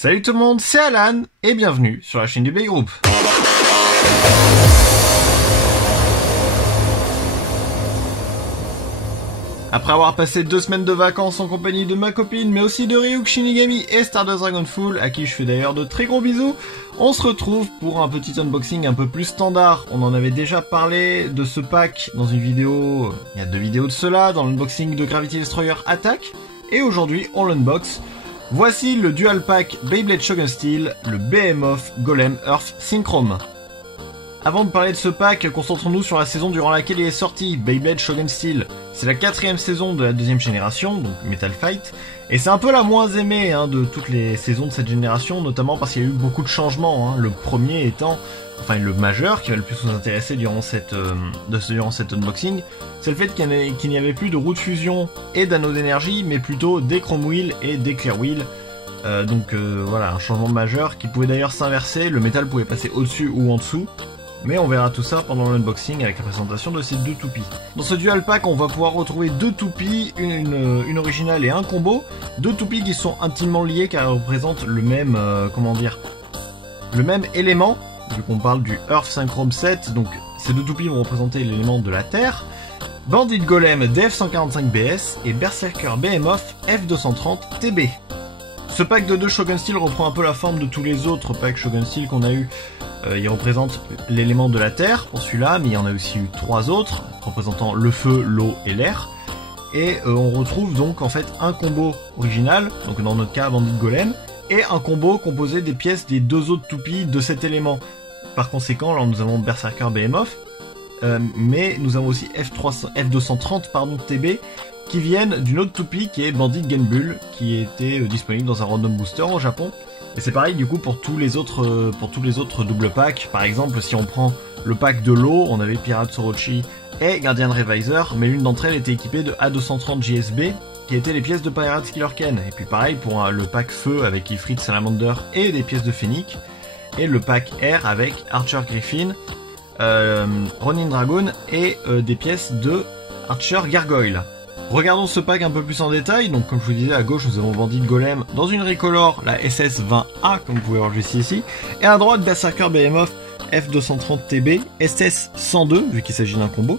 Salut tout le monde, c'est Alan, et bienvenue sur la chaîne du B-Group. Après avoir passé 2 semaines de vacances en compagnie de ma copine, mais aussi de Ryuk Shinigami et Stardust Dragonful, à qui je fais d'ailleurs de très gros bisous, on se retrouve pour un petit unboxing un peu plus standard. On en avait déjà parlé de ce pack dans une vidéo, il y a 2 vidéos de cela, dans l'unboxing de Gravity Destroyer Attack, et aujourd'hui on l'unbox. Voici le Dual Pack Beyblade Shogun Steel, le Behemoth Golem Earth Synchrome. Avant de parler de ce pack, concentrons-nous sur la saison durant laquelle il est sorti, Beyblade Shogun Steel. C'est la 4ème saison de la 2ème génération, donc Metal Fight, et c'est un peu la moins aimée de toutes les saisons de cette génération, notamment parce qu'il y a eu beaucoup de changements, le premier étant, enfin le majeur qui va le plus nous intéresser durant cet unboxing, c'est le fait qu'il n'y avait plus de roue de fusion et d'anneaux d'énergie, mais plutôt des chrome wheels et des clear wheels. Voilà, un changement majeur qui pouvait d'ailleurs s'inverser, le métal pouvait passer au-dessus ou en dessous, mais on verra tout ça pendant l'unboxing avec la présentation de ces 2 toupies. Dans ce dual pack, on va pouvoir retrouver 2 toupies, une originale et un combo, 2 toupies qui sont intimement liées car elles représentent le même, le même élément, vu qu'on parle du Earth Synchrome 7, donc ces 2 toupies vont représenter l'élément de la Terre. Bandit Golem DF145BS et Berserker Behemoth F230TB. Ce pack de 2 Shogun Steel reprend un peu la forme de tous les autres packs Shogun Steel qu'on a eu. Il représente l'élément de la terre pour celui-là, mais il y en a aussi eu 3 autres, représentant le feu, l'eau et l'air. Et on retrouve donc en fait un combo original, donc dans notre cas Bandit Golem, et un combo composé des pièces des 2 autres toupies de cet élément. Par conséquent, là nous avons Berserker Behemoth, mais nous avons aussi F230 TB, qui viennent d'une autre toupie qui est Bandit Genbull, qui était disponible dans un random booster au Japon. Et c'est pareil du coup pour tous les autres double packs. Par exemple, si on prend le pack de l'eau, on avait Pirate Orochi et Guardian Reviser, mais l'une d'entre elles était équipée de A230 JSB, qui étaient les pièces de Pirates Killer Ken. Et puis pareil pour le pack feu avec Ifrit Salamander et des pièces de Phoenix, et le pack air avec Archer Griffin, Ronin Dragoon et des pièces de Archer Gargoyle. Regardons ce pack un peu plus en détail. Donc comme je vous disais, à gauche nous avons Bandit Golem dans une Recolor, la SS20A comme vous pouvez voir juste ici, et à droite Berserker Behemoth F230TB SS102 vu qu'il s'agit d'un combo.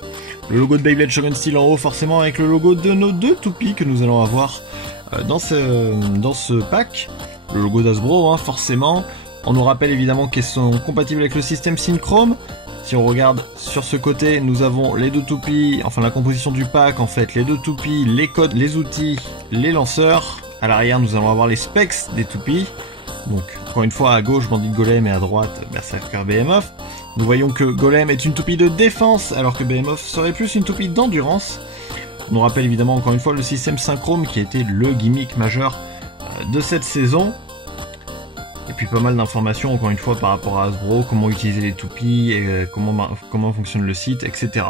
Le logo de Beyblade Shogun Steel en haut forcément avec le logo de nos 2 toupies que nous allons avoir dans ce pack. Le logo d'Hasbro forcément. On nous rappelle évidemment qu'elles sont compatibles avec le système Synchrome. Si on regarde sur ce côté, nous avons les 2 toupies, enfin la composition du pack en fait, les 2 toupies, les codes, les outils, les lanceurs. À l'arrière, nous allons avoir les specs des toupies. Donc, encore une fois, à gauche, Bandit Golem et à droite, Berserker Behemoth. Nous voyons que Golem est une toupie de défense, alors que Behemoth serait plus une toupie d'endurance. On nous rappelle évidemment encore une fois le système Synchrome qui a été le gimmick majeur de cette saison. Et puis pas mal d'informations encore une fois par rapport à Hasbro, comment utiliser les toupies, et comment fonctionne le site, etc.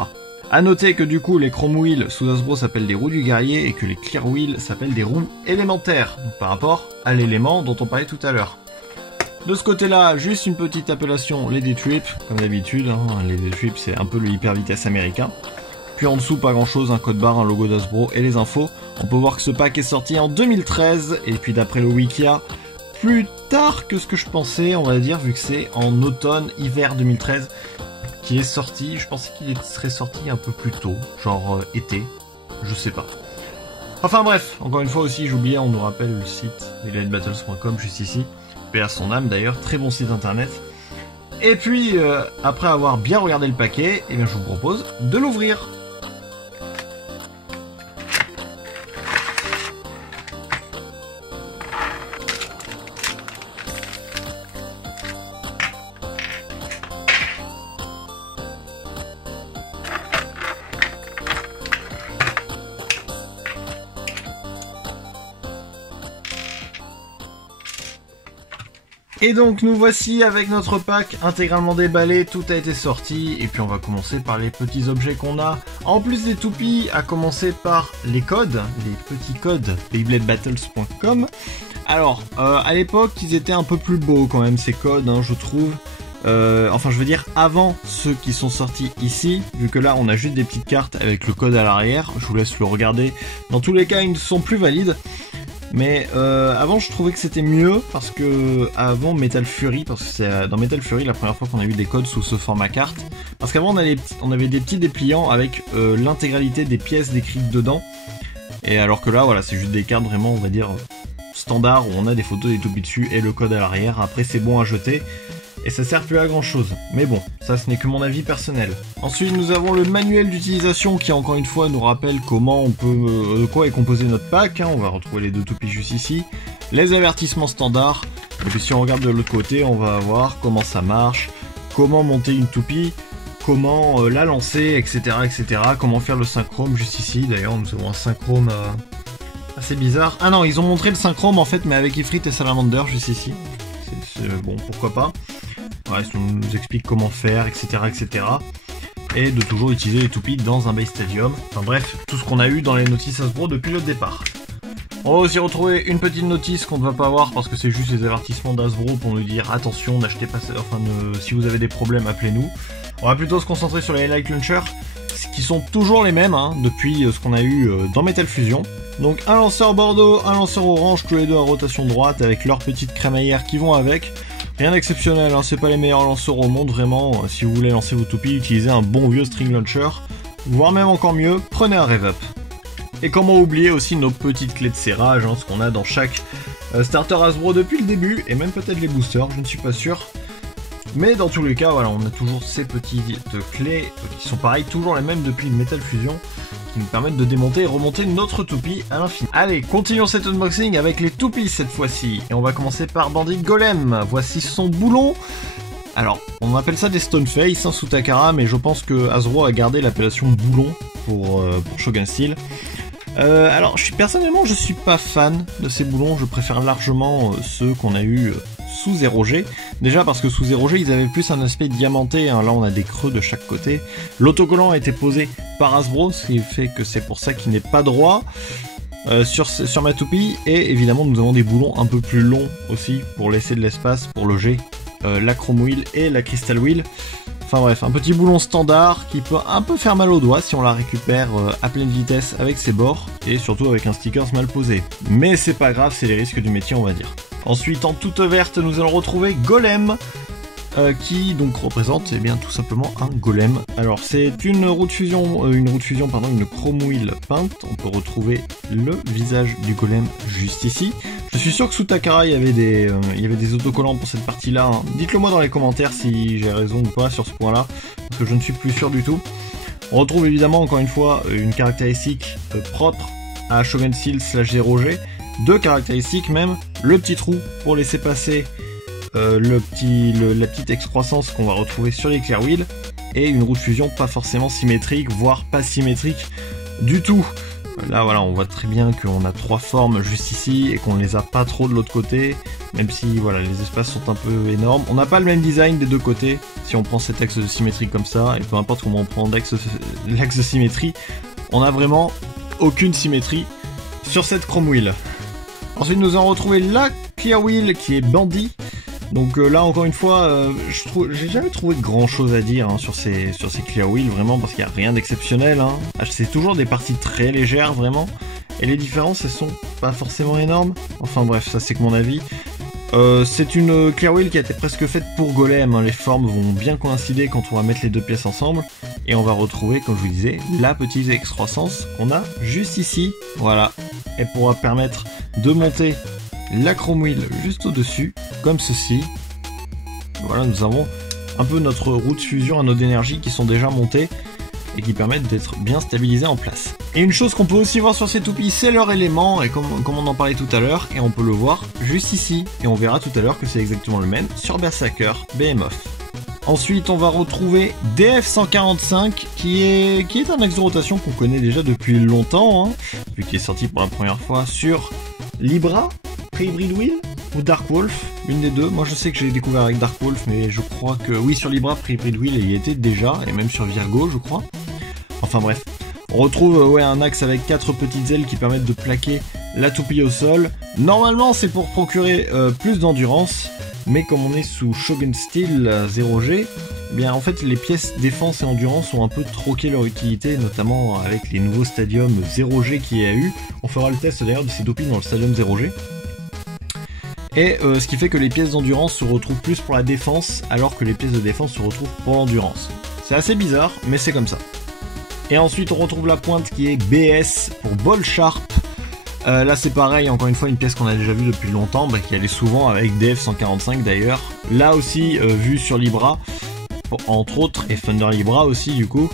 A noter que du coup les Chrome Wheels sous Hasbro s'appellent des roues du guerrier et que les Clear Wheels s'appellent des roues élémentaires, donc par rapport à l'élément dont on parlait tout à l'heure. De ce côté-là, juste une petite appellation, les D-Trip, comme d'habitude, les D-Trip c'est un peu le hyper vitesse américain. Puis en dessous pas grand chose, un code barre, un logo d'Hasbro et les infos. On peut voir que ce pack est sorti en 2013 et puis d'après le Wikia, plus tard que ce que je pensais, on va dire, vu que c'est en automne-hiver 2013 qui est sorti. Je pensais qu'il serait sorti un peu plus tôt, genre été, je sais pas. Enfin bref, encore une fois aussi, j'oubliais, on nous rappelle le site BeyBladeBattles.com juste ici. Paix à son âme d'ailleurs, très bon site internet. Et puis, après avoir bien regardé le paquet, je vous propose de l'ouvrir. Et donc nous voici avec notre pack intégralement déballé, tout a été sorti, et puis on va commencer par les petits objets qu'on a. En plus des toupies, à commencer par les codes, les petits codes BeyBladeBattles.com. Alors, à l'époque, ils étaient un peu plus beaux quand même ces codes, je trouve. Enfin je veux dire avant ceux qui sont sortis ici, vu que là on a juste des petites cartes avec le code à l'arrière, je vous laisse le regarder. Dans tous les cas ils ne sont plus valides. Mais avant je trouvais que c'était mieux parce que avant Metal Fury, parce que c'est dans Metal Fury la première fois qu'on a eu des codes sous ce format carte. Parce qu'avant on avait des petits dépliants avec l'intégralité des pièces décrites dedans. Et alors que là voilà c'est juste des cartes vraiment on va dire standard où on a des photos des toupies dessus et le code à l'arrière. Après c'est bon à jeter. Et ça sert plus à grand chose, mais bon, ça ce n'est que mon avis personnel. Ensuite nous avons le manuel d'utilisation qui encore une fois nous rappelle comment on peut, de quoi est composé notre pack, hein. On va retrouver les deux toupies juste ici, les avertissements standards, et puis si on regarde de l'autre côté on va voir comment ça marche, comment monter une toupie, comment la lancer, etc., etc., comment faire le synchrome juste ici, d'ailleurs nous avons un synchrome assez bizarre. Ah non, ils ont montré le synchrome en fait mais avec Ifrit et Salamander juste ici, bon pourquoi pas. Ouais, on nous explique comment faire, etc., etc. Et de toujours utiliser les toupies dans un base stadium. Enfin bref, tout ce qu'on a eu dans les notices Hasbro depuis le départ. On va aussi retrouver une petite notice qu'on ne va pas voir parce que c'est juste les avertissements d'Hasbro pour nous dire attention, n'achetez pas ça, enfin si vous avez des problèmes, appelez-nous. On va plutôt se concentrer sur les Light Launcher, qui sont toujours les mêmes hein, depuis ce qu'on a eu dans Metal Fusion. Donc un lanceur bordeaux, un lanceur orange, tous les deux à rotation droite avec leurs petites crémaillères qui vont avec. Rien d'exceptionnel, hein, c'est pas les meilleurs lanceurs au monde, vraiment. Si vous voulez lancer vos toupies, utilisez un bon vieux string launcher. Voire même encore mieux, prenez un rev up. Et comment oublier aussi nos petites clés de serrage, hein, ce qu'on a dans chaque starter Hasbro depuis le début, et même peut-être les boosters, je ne suis pas sûr. Mais dans tous les cas, voilà, on a toujours ces petites clés qui sont pareilles, toujours les mêmes depuis Metal Fusion, qui nous permettent de démonter et remonter notre toupie à l'infini. Allez, continuons cet unboxing avec les toupies cette fois-ci. Et on va commencer par Bandit Golem. Voici son boulon. Alors, on appelle ça des Stoneface hein, sous Takara, mais je pense que Hasbro a gardé l'appellation boulon pour Shogun Steel. Alors, personnellement, je suis pas fan de ces boulons. Je préfère largement ceux qu'on a eu sous 0G. Déjà parce que sous 0G, ils avaient plus un aspect diamanté. Hein. Là, on a des creux de chaque côté. L'autocollant a été posé par Hasbro, ce qui fait que c'est pour ça qu'il n'est pas droit sur ma toupie. Et évidemment, nous avons des boulons un peu plus longs aussi pour laisser de l'espace pour loger la Chrome Wheel et la Crystal Wheel. Enfin bref, un petit boulon standard qui peut un peu faire mal aux doigts si on la récupère à pleine vitesse avec ses bords et surtout avec un sticker mal posé. Mais c'est pas grave, c'est les risques du métier on va dire. Ensuite en toute verte nous allons retrouver Golem qui donc représente eh bien tout simplement un golem. Alors c'est une roue de fusion, une Chrome Wheel peinte. On peut retrouver le visage du golem juste ici. Je suis sûr que sous Takara il y avait des autocollants pour cette partie-là. Hein. Dites-le moi dans les commentaires si j'ai raison ou pas sur ce point-là, parce que je ne suis plus sûr du tout. On retrouve évidemment encore une fois une caractéristique propre à Shogun Steel / 0G. Deux caractéristiques même, le petit trou pour laisser passer la petite excroissance qu'on va retrouver sur les Clear Wheel, et une roue de fusion pas forcément symétrique, voire pas symétrique du tout. Là voilà, on voit très bien qu'on a trois formes juste ici et qu'on ne les a pas trop de l'autre côté, même si voilà les espaces sont un peu énormes. On n'a pas le même design des deux côtés si on prend cet axe de symétrie comme ça, et peu importe comment on prend l'axe de symétrie, on a vraiment aucune symétrie sur cette Chrome Wheel. Ensuite nous allons retrouver la Clear Wheel qui est Bandit. Donc là encore une fois, j'ai jamais trouvé grand chose à dire hein, sur ces Clear Wheel vraiment, parce qu'il n'y a rien d'exceptionnel. Hein. C'est toujours des parties très légères vraiment, et les différences elles sont pas forcément énormes. Enfin bref, ça c'est que mon avis. C'est une Clear Wheel qui a été presque faite pour Golem, hein. Les formes vont bien coïncider quand on va mettre les deux pièces ensemble, et on va retrouver, comme je vous disais, la petite excroissance qu'on a juste ici. Voilà, elle pourra permettre de monter la Chrome Wheel juste au-dessus, comme ceci. Voilà, nous avons un peu notre roue de fusion, un node d'énergie qui sont déjà montés et qui permettent d'être bien stabilisés en place. Et une chose qu'on peut aussi voir sur ces toupies, c'est leur élément, et comme on en parlait tout à l'heure, et on peut le voir juste ici, et on verra tout à l'heure que c'est exactement le même sur Berserker Behemoth. Ensuite on va retrouver DF145 qui est un axe de rotation qu'on connaît déjà depuis longtemps, hein, vu qu'il est sorti pour la première fois sur Libra, Pre-Hybrid Wheel ou Dark Wolf, une des deux. Moi je sais que j'ai découvert avec Dark Wolf, mais je crois que oui, sur Libra Pre-Hybrid Wheel il y était déjà, et même sur Virgo je crois. Enfin bref, on retrouve un axe avec 4 petites ailes qui permettent de plaquer la toupie au sol. Normalement c'est pour procurer plus d'endurance, mais comme on est sous Shogun Steel 0G, eh bien en fait les pièces défense et endurance ont un peu troqué leur utilité, notamment avec les nouveaux stadiums 0G qu'il y a eu. On fera le test d'ailleurs de ces toupies dans le stadium 0G. Et ce qui fait que les pièces d'endurance se retrouvent plus pour la défense, alors que les pièces de défense se retrouvent pour l'endurance. C'est assez bizarre, mais c'est comme ça. Et ensuite on retrouve la pointe qui est BS pour Ball Sharp. Là c'est pareil, encore une fois une pièce qu'on a déjà vue depuis longtemps, qui allait souvent avec DF145 d'ailleurs. Là aussi vue sur Libra, entre autres, et Thunder Libra aussi du coup.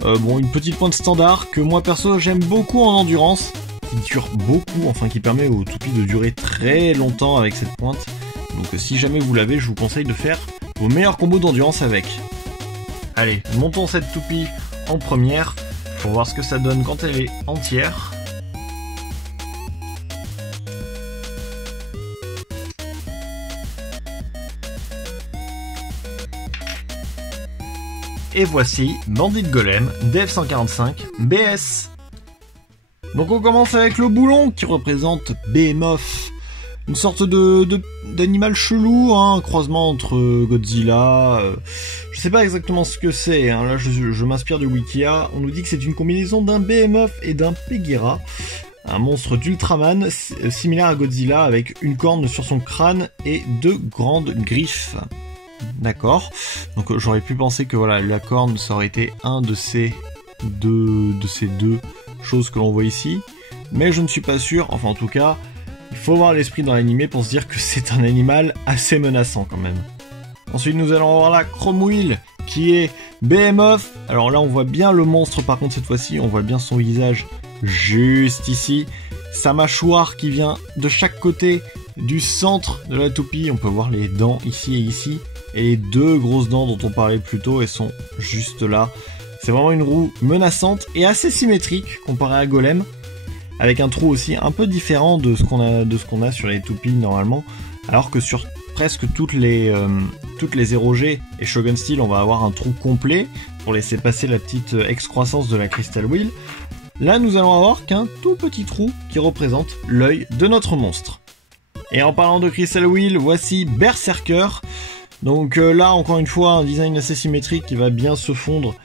Bon, une petite pointe standard que moi perso j'aime beaucoup en endurance, qui dure beaucoup, enfin qui permet aux toupies de durer très longtemps avec cette pointe. Donc si jamais vous l'avez, je vous conseille de faire vos meilleurs combos d'endurance avec. Allez, montons cette toupie en première pour voir ce que ça donne quand elle est entière. Et voici Bandit Golem DF145 BS. Donc on commence avec le boulon qui représente Behemoth, une sorte d'animal chelou, hein, un croisement entre Godzilla, je sais pas exactement ce que c'est, hein, là je m'inspire du Wikia. On nous dit que c'est une combinaison d'un Behemoth et d'un Peguera, un monstre d'Ultraman similaire à Godzilla avec une corne sur son crâne et 2 grandes griffes. D'accord, donc j'aurais pu penser que voilà, la corne ça aurait été un de ces deux choses que l'on voit ici, mais je ne suis pas sûr. Enfin en tout cas, il faut avoir l'esprit dans l'animé pour se dire que c'est un animal assez menaçant quand même. Ensuite nous allons avoir la Chrome Wheel qui est Behemoth. Alors là on voit bien le monstre, par contre cette fois-ci on voit bien son visage juste ici, sa mâchoire qui vient de chaque côté du centre de la toupie. On peut voir les dents ici et ici, et les 2 grosses dents dont on parlait plus tôt, elles sont juste là. C'est vraiment une roue menaçante et assez symétrique comparé à Golem, avec un trou aussi un peu différent de ce qu'on a sur les toupies normalement, alors que sur presque toutes les 0G et Shogun Steel on va avoir un trou complet pour laisser passer la petite excroissance de la Crystal Wheel. Là nous allons avoir qu'un tout petit trou qui représente l'œil de notre monstre. Et en parlant de Crystal Wheel, voici Berserker. Donc là encore une fois un design assez symétrique qui va bien se fondre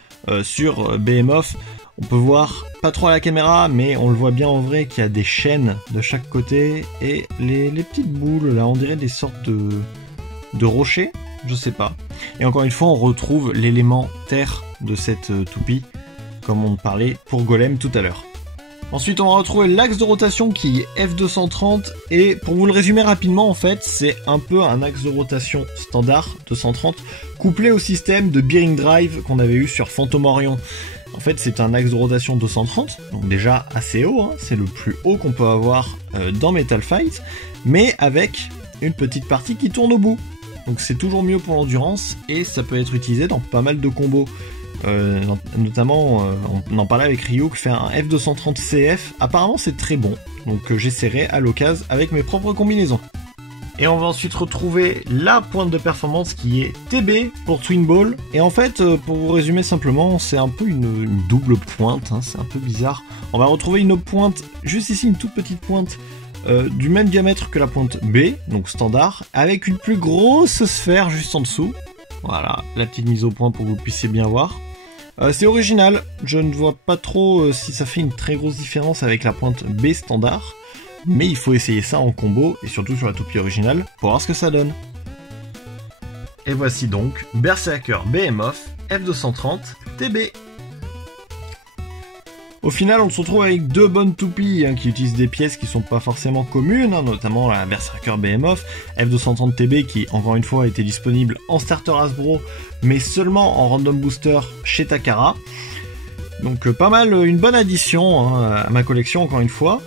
sur Behemoth. On peut voir pas trop à la caméra, mais on le voit bien en vrai qu'il y a des chaînes de chaque côté, et les petites boules là on dirait des sortes de rochers, je sais pas. Et encore une fois on retrouve l'élément terre de cette toupie, comme on parlait pour Golem tout à l'heure. Ensuite on va retrouver l'axe de rotation qui est F230, et pour vous le résumer rapidement en fait c'est un peu un axe de rotation standard 230 couplé au système de bearing drive qu'on avait eu sur Phantom Orion. En fait c'est un axe de rotation 230, donc déjà assez haut, hein, c'est le plus haut qu'on peut avoir dans Metal Fight, mais avec une petite partie qui tourne au bout. Donc c'est toujours mieux pour l'endurance et ça peut être utilisé dans pas mal de combos. Notamment on en parlait avec Ryuk, faire un F230 CF, apparemment c'est très bon, donc j'essaierai à l'occasion avec mes propres combinaisons. Et on va ensuite retrouver la pointe de performance qui est TB pour Twin Ball, et en fait pour vous résumer simplement c'est un peu une double pointe, hein, c'est un peu bizarre. On va retrouver une pointe juste ici, une toute petite pointe du même diamètre que la pointe B, donc standard, avec une plus grosse sphère juste en dessous. Voilà, la petite mise au point pour que vous puissiez bien voir. C'est original, je ne vois pas trop si ça fait une très grosse différence avec la pointe B standard, mais il faut essayer ça en combo, et surtout sur la toupie originale, pour voir ce que ça donne. Et voici donc Berserker Behemoth F230 TB. Au final, on se retrouve avec 2 bonnes toupies hein, qui utilisent des pièces qui sont pas forcément communes, hein, notamment la Berserker Behemoth F230 TB qui, encore une fois, était disponible en starter Hasbro, mais seulement en random booster chez Takara. Donc pas mal, une bonne addition hein, à ma collection, encore une fois,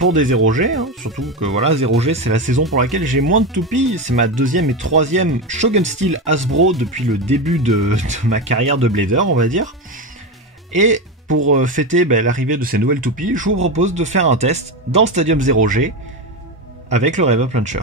pour des 0G, hein, surtout que voilà, 0G c'est la saison pour laquelle j'ai moins de toupies, c'est ma 2e et 3e Shogun Steel Hasbro depuis le début de ma carrière de blader, on va dire. Et pour fêter l'arrivée de ces nouvelles toupies, je vous propose de faire un test dans le Stadium 0G avec le Rev Up Launcher.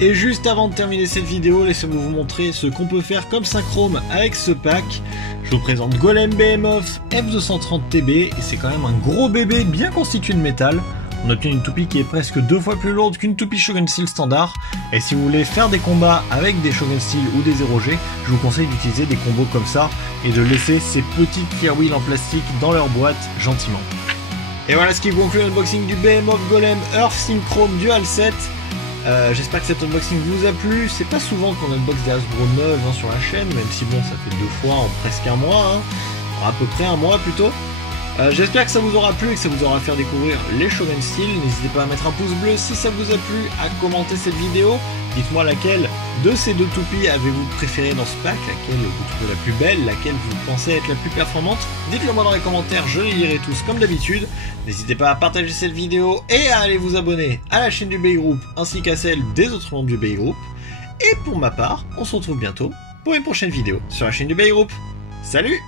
Et juste avant de terminer cette vidéo, laissez-moi vous montrer ce qu'on peut faire comme synchrome avec ce pack. Je vous présente Golem Behemoth F230TB et c'est quand même un gros bébé bien constitué de métal. On obtient une toupie qui est presque 2 fois plus lourde qu'une toupie Shogun Steel standard. Et si vous voulez faire des combats avec des Shogun Steel ou des 0G, je vous conseille d'utiliser des combos comme ça et de laisser ces petites clear wheels en plastique dans leur boîte gentiment. Et voilà ce qui conclut l'unboxing du Behemoth Golem Earth Synchrome Dual Set. J'espère que cet unboxing vous a plu. C'est pas souvent qu'on unbox des Hasbro neuves sur la chaîne, même si bon, ça fait 2 fois en presque un mois, à peu près un mois plutôt. J'espère que ça vous aura plu et que ça vous aura fait découvrir les Shogun Steel. N'hésitez pas à mettre un pouce bleu si ça vous a plu, à commenter cette vidéo. Dites-moi laquelle de ces deux toupies avez-vous préféré dans ce pack, laquelle vous trouvez la plus belle, laquelle vous pensez être la plus performante. Dites-le moi dans les commentaires, je les lirai tous comme d'habitude. N'hésitez pas à partager cette vidéo et à aller vous abonner à la chaîne du Bay Group ainsi qu'à celle des autres membres du Bay Group. Et pour ma part, on se retrouve bientôt pour une prochaine vidéo sur la chaîne du Bay Group. Salut!